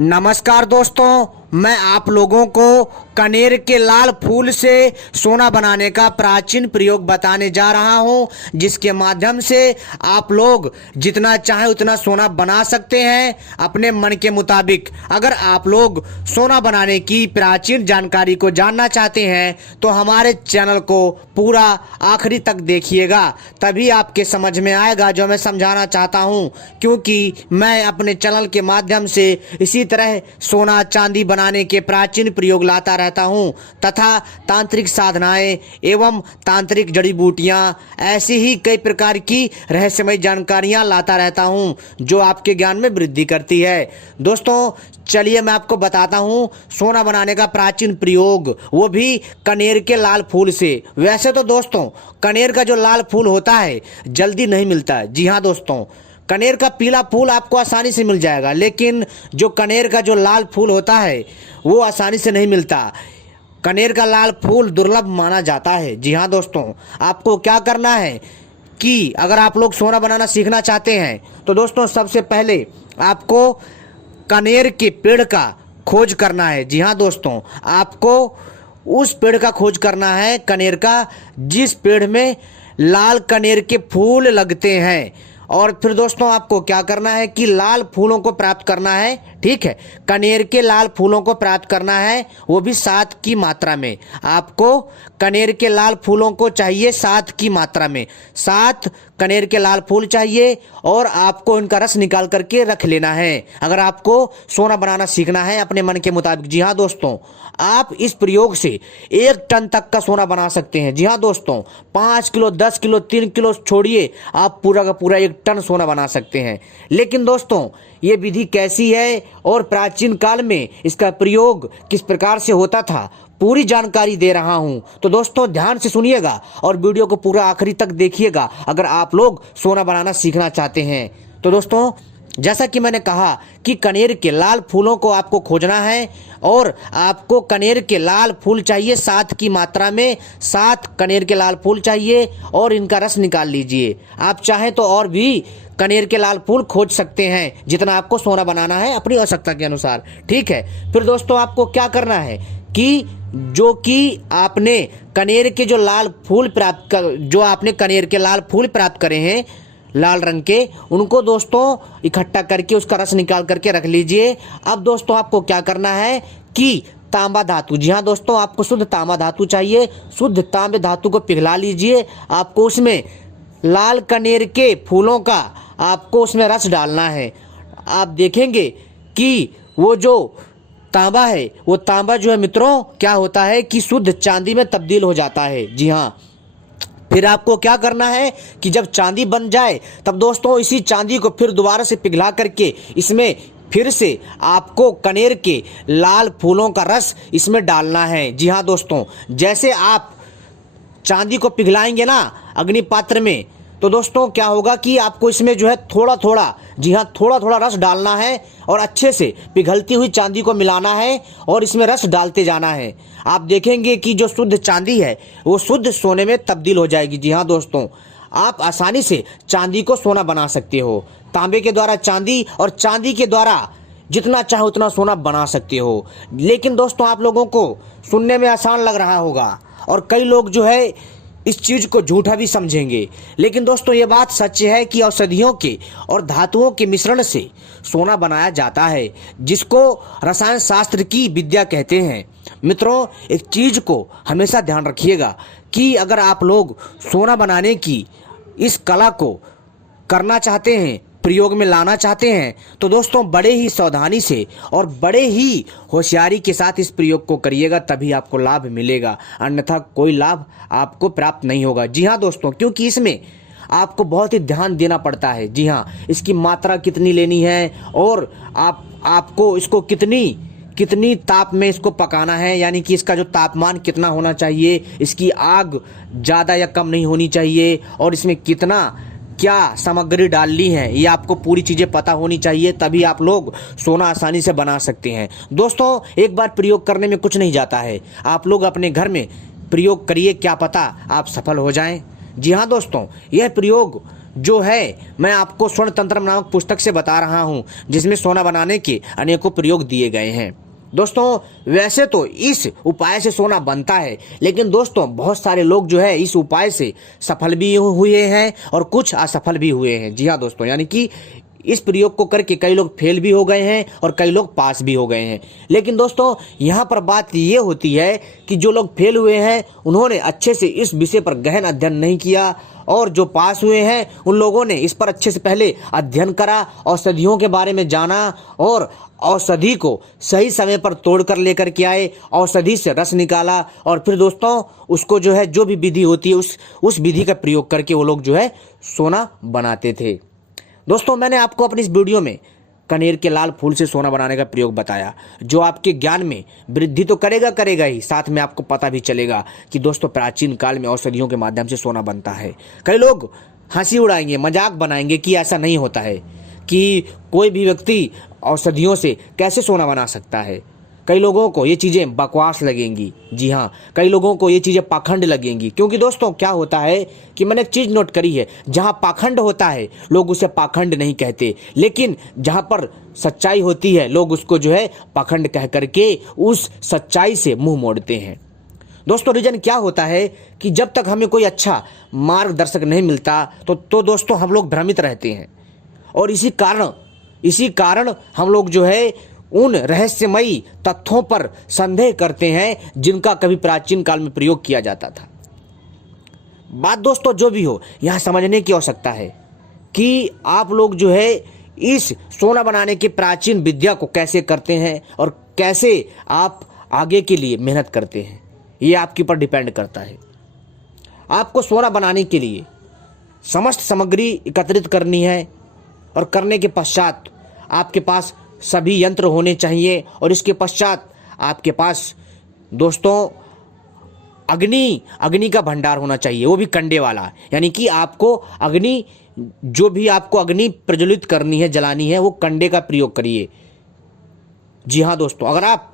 नमस्कार दोस्तों, मैं आप लोगों को कनेर के लाल फूल से सोना बनाने का प्राचीन प्रयोग बताने जा रहा हूं, जिसके माध्यम से आप लोग जितना चाहे उतना सोना बना सकते हैं अपने मन के मुताबिक। अगर आप लोग सोना बनाने की प्राचीन जानकारी को जानना चाहते हैं तो हमारे चैनल को पूरा आखिरी तक देखिएगा, तभी आपके समझ में आएगा जो मैं समझाना चाहता हूं। क्योंकि मैं अपने चैनल के माध्यम से इसी तरह सोना चांदी बनाने के प्राचीन प्रयोग लाता रहता हूं तथा तांत्रिक साधनाएं एवं तांत्रिक जड़ी बूटियां, ऐसी ही कई प्रकार की रहस्यमय जानकारियां लाता रहता हूं जो आपके ज्ञान में वृद्धि करती है। दोस्तों चलिए मैं आपको बताता हूं सोना बनाने का प्राचीन प्रयोग, वो भी कनेर के लाल फूल से। वैसे तो दोस्तों कनेर का जो लाल फूल होता है जल्दी नहीं मिलता है। जी हाँ दोस्तों, कनेर का पीला फूल आपको आसानी से मिल जाएगा, लेकिन जो कनेर का जो लाल फूल होता है वो आसानी से नहीं मिलता। कनेर का लाल फूल दुर्लभ माना जाता है। जी हाँ दोस्तों, आपको क्या करना है कि अगर आप लोग सोना बनाना सीखना चाहते हैं तो दोस्तों सबसे पहले आपको कनेर के पेड़ का खोज करना है। जी हाँ दोस्तों, आपको उस पेड़ का खोज करना है कनेर का जिस पेड़ में लाल कनेर के फूल लगते हैं। और फिर दोस्तों आपको क्या करना है कि लाल फूलों को प्राप्त करना है। ठीक है, कनेर के लाल फूलों को प्राप्त करना है, वो भी 7 की मात्रा में। आपको कनेर के लाल फूलों को चाहिए 7 की मात्रा में। 7 कनेर के लाल फूल चाहिए और आपको इनका रस निकाल करके रख लेना है अगर आपको सोना बनाना सीखना है अपने मन के मुताबिक। जी हाँ दोस्तों, आप इस प्रयोग से 1 टन तक का सोना बना सकते हैं। जी हाँ दोस्तों, 5 किलो, 10 किलो, 3 किलो छोड़िए, आप पूरा का पूरा 1 टन सोना बना सकते हैं। लेकिन दोस्तों ये विधि कैसी है और प्राचीन काल में इसका प्रयोग किस प्रकार से होता था, पूरी जानकारी दे रहा हूं। तो दोस्तों ध्यान से सुनिएगा और वीडियो को पूरा आखिरी तक देखिएगा अगर आप लोग सोना बनाना सीखना चाहते हैं। तो दोस्तों जैसा कि मैंने कहा कि कनेर के लाल फूलों को आपको खोजना है और आपको कनेर के लाल फूल चाहिए 7 की मात्रा में। 7 कनेर के लाल फूल चाहिए और इनका रस निकाल लीजिए। आप चाहें तो और भी कनेर के लाल फूल खोज सकते हैं जितना आपको सोना बनाना है अपनी आवश्यकता के अनुसार। ठीक है, फिर दोस्तों आपको क्या करना है कि जो कि आपने कनेर के जो लाल फूल प्राप्त कर जो आपने कनेर के लाल फूल प्राप्त करे हैं लाल रंग के, उनको दोस्तों इकट्ठा करके उसका रस निकाल करके रख लीजिए। अब दोस्तों आपको क्या करना है कि तांबा धातु, जी हाँ दोस्तों, आपको शुद्ध तांबा धातु चाहिए। शुद्ध तांबे धातु को पिघला लीजिए। आपको उसमें लाल कनेर के फूलों का आपको उसमें रस डालना है। आप देखेंगे कि वो जो तांबा है, वो तांबा जो है मित्रों क्या होता है कि शुद्ध चांदी में तब्दील हो जाता है। जी हाँ, फिर आपको क्या करना है कि जब चांदी बन जाए तब दोस्तों इसी चांदी को फिर दोबारा से पिघला करके इसमें फिर से आपको कनेर के लाल फूलों का रस इसमें डालना है। जी हाँ दोस्तों, जैसे आप चांदी को पिघलाएंगे ना अग्नि पात्र में, तो दोस्तों क्या होगा कि आपको इसमें जो है थोड़ा थोड़ा, जी हाँ थोड़ा थोड़ा रस डालना है और अच्छे से पिघलती हुई चांदी को मिलाना है और इसमें रस डालते जाना है। आप देखेंगे कि जो शुद्ध चांदी है वो शुद्ध सोने में तब्दील हो जाएगी। जी हाँ दोस्तों, आप आसानी से चांदी को सोना बना सकते हो। तांबे के द्वारा चांदी और चांदी के द्वारा जितना चाहे उतना सोना बना सकते हो। लेकिन दोस्तों आप लोगों को सुनने में आसान लग रहा होगा और कई लोग जो है इस चीज को झूठा भी समझेंगे, लेकिन दोस्तों ये बात सच है कि औषधियों के और धातुओं के मिश्रण से सोना बनाया जाता है, जिसको रसायन शास्त्र की विद्या कहते हैं। मित्रों एक चीज को हमेशा ध्यान रखिएगा कि अगर आप लोग सोना बनाने की इस कला को करना चाहते हैं, प्रयोग में लाना चाहते हैं, तो दोस्तों बड़े ही सावधानी से और बड़े ही होशियारी के साथ इस प्रयोग को करिएगा, तभी आपको लाभ मिलेगा, अन्यथा कोई लाभ आपको प्राप्त नहीं होगा। जी हाँ दोस्तों, क्योंकि इसमें आपको बहुत ही ध्यान देना पड़ता है। जी हाँ, इसकी मात्रा कितनी लेनी है और आपको इसको कितनी ताप में इसको पकाना है, यानी कि इसका जो तापमान कितना होना चाहिए, इसकी आग ज़्यादा या कम नहीं होनी चाहिए और इसमें कितना क्या सामग्री डालनी है, ये आपको पूरी चीज़ें पता होनी चाहिए, तभी आप लोग सोना आसानी से बना सकते हैं। दोस्तों एक बार प्रयोग करने में कुछ नहीं जाता है, आप लोग अपने घर में प्रयोग करिए, क्या पता आप सफल हो जाएं। जी हाँ दोस्तों, यह प्रयोग जो है मैं आपको स्वर्ण तंत्र नामक पुस्तक से बता रहा हूं, जिसमें सोना बनाने के अनेकों प्रयोग दिए गए हैं। दोस्तों वैसे तो इस उपाय से सोना बनता है, लेकिन दोस्तों बहुत सारे लोग जो है इस उपाय से सफल भी हुए हैं और कुछ असफल भी हुए हैं। जी हाँ दोस्तों, यानी कि इस प्रयोग को करके कई लोग फेल भी हो गए हैं और कई लोग पास भी हो गए हैं। लेकिन दोस्तों यहाँ पर बात ये होती है कि जो लोग फेल हुए हैं उन्होंने अच्छे से इस विषय पर गहन अध्ययन नहीं किया, और जो पास हुए हैं उन लोगों ने इस पर अच्छे से पहले अध्ययन करा, औषधियों के बारे में जाना और औषधि को सही समय पर तोड़ कर लेकर के आए, औषधि से रस निकाला और फिर दोस्तों उसको जो है जो भी विधि होती है उस विधि का प्रयोग करके वो लोग जो है सोना बनाते थे। दोस्तों मैंने आपको अपनी इस वीडियो में कनेर के लाल फूल से सोना बनाने का प्रयोग बताया, जो आपके ज्ञान में वृद्धि तो करेगा ही, साथ में आपको पता भी चलेगा कि दोस्तों प्राचीन काल में औषधियों के माध्यम से सोना बनता है। कई लोग हंसी उड़ाएंगे, मजाक बनाएंगे कि ऐसा नहीं होता है, कि कोई भी व्यक्ति औषधियों से कैसे सोना बना सकता है। कई लोगों को ये चीज़ें बकवास लगेंगी। जी हाँ, कई लोगों को ये चीज़ें पाखंड लगेंगी, क्योंकि दोस्तों क्या होता है कि मैंने एक चीज़ नोट करी है, जहाँ पाखंड होता है लोग उसे पाखंड नहीं कहते, लेकिन जहाँ पर सच्चाई होती है लोग उसको जो है पाखंड कह करके उस सच्चाई से मुंह मोड़ते हैं। दोस्तों रीजन क्या होता है कि जब तक हमें कोई अच्छा मार्गदर्शक नहीं मिलता तो दोस्तों हम लोग भ्रमित रहते हैं, और इसी कारण हम लोग जो है उन रहस्यमयी तथ्यों पर संदेह करते हैं जिनका कभी प्राचीन काल में प्रयोग किया जाता था। बात दोस्तों जो भी हो, यहाँ समझने की आवश्यकता है कि आप लोग जो है इस सोना बनाने की प्राचीन विद्या को कैसे करते हैं और कैसे आप आगे के लिए मेहनत करते हैं, ये आपके ऊपर डिपेंड करता है। आपको सोना बनाने के लिए समस्त सामग्री एकत्रित करनी है, और करने के पश्चात आपके पास सभी यंत्र होने चाहिए, और इसके पश्चात आपके पास दोस्तों अग्नि का भंडार होना चाहिए, वो भी कंडे वाला। यानी कि आपको जो भी आपको अग्नि प्रज्वलित करनी है, जलानी है, वो कंडे का प्रयोग करिए। जी हाँ दोस्तों, अगर आप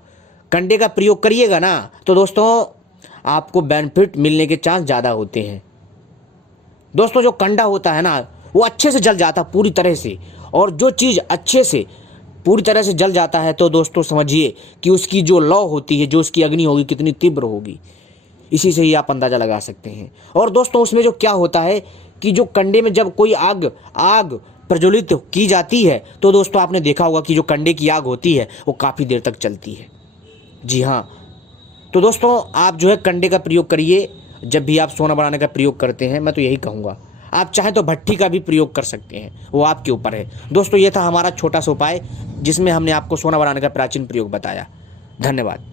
कंडे का प्रयोग करिएगा ना तो दोस्तों आपको बेनिफिट मिलने के चांस ज़्यादा होते हैं। दोस्तों जो कंडा होता है ना वो अच्छे से जल जाता पूरी तरह से, और जो चीज़ अच्छे से पूरी तरह से जल जाता है तो दोस्तों समझिए कि उसकी जो लौ होती है, जो उसकी अग्नि होगी कितनी तीव्र होगी। इसी से ही आप अंदाज़ा लगा सकते हैं। और दोस्तों उसमें जो क्या होता है कि जो कंडे में जब कोई आग प्रज्वलित की जाती है तो दोस्तों आपने देखा होगा कि जो कंडे की आग होती है वो काफ़ी देर तक चलती है। जी हाँ, तो दोस्तों आप जो है कंडे का प्रयोग करिए जब भी आप सोना बनाने का प्रयोग करते हैं। मैं तो यही कहूँगा, आप चाहें तो भट्ठी का भी प्रयोग कर सकते हैं, वो आपके ऊपर है। दोस्तों ये था हमारा छोटा सा उपाय जिसमें हमने आपको सोना बनाने का प्राचीन प्रयोग बताया। धन्यवाद।